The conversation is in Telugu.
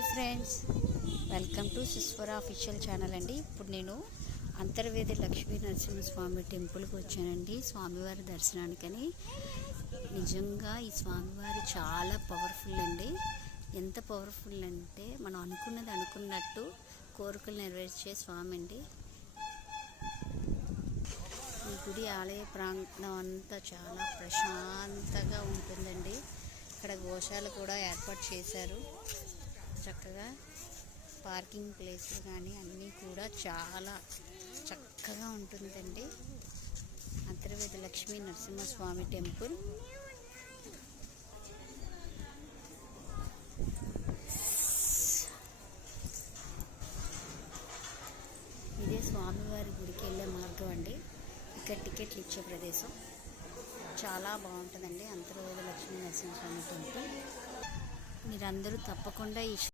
Hi friends, welcome to Suswara official channel అండి. ఇప్పుడు నేను అంతర్వేది లక్ష్మీ నరసింహస్వామి టెంపుల్కి వచ్చానండి స్వామివారి దర్శనానికని. నిజంగా ఈ స్వామివారి చాలా పవర్ఫుల్ అండి. ఎంత పవర్ఫుల్ అంటే మనం అనుకున్నది అనుకున్నట్టు కోరికలు నెరవేర్చే స్వామి అండి. ఈ గుడి ఆలయ ప్రాంగణం అంతా చాలా ప్రశాంతంగా ఉంటుందండి. ఇక్కడ గోశాల కూడా ఏర్పాటు చేశారు. చక్కగా పార్కింగ్ ప్లేస్లు కానీ అన్నీ కూడా చాలా చక్కగా ఉంటుందండి. అంతర్వేది లక్ష్మీ నరసింహస్వామి టెంపుల్. ఇదే స్వామివారి గుడికి వెళ్ళే మార్గం అండి. ఇక్కడ టికెట్లు ఇచ్చే ప్రదేశం చాలా బాగుంటుందండి. అంతర్వేది లక్ష్మీ నరసింహస్వామి టెంపుల్. మీరందరూ తప్పకుండా ఈ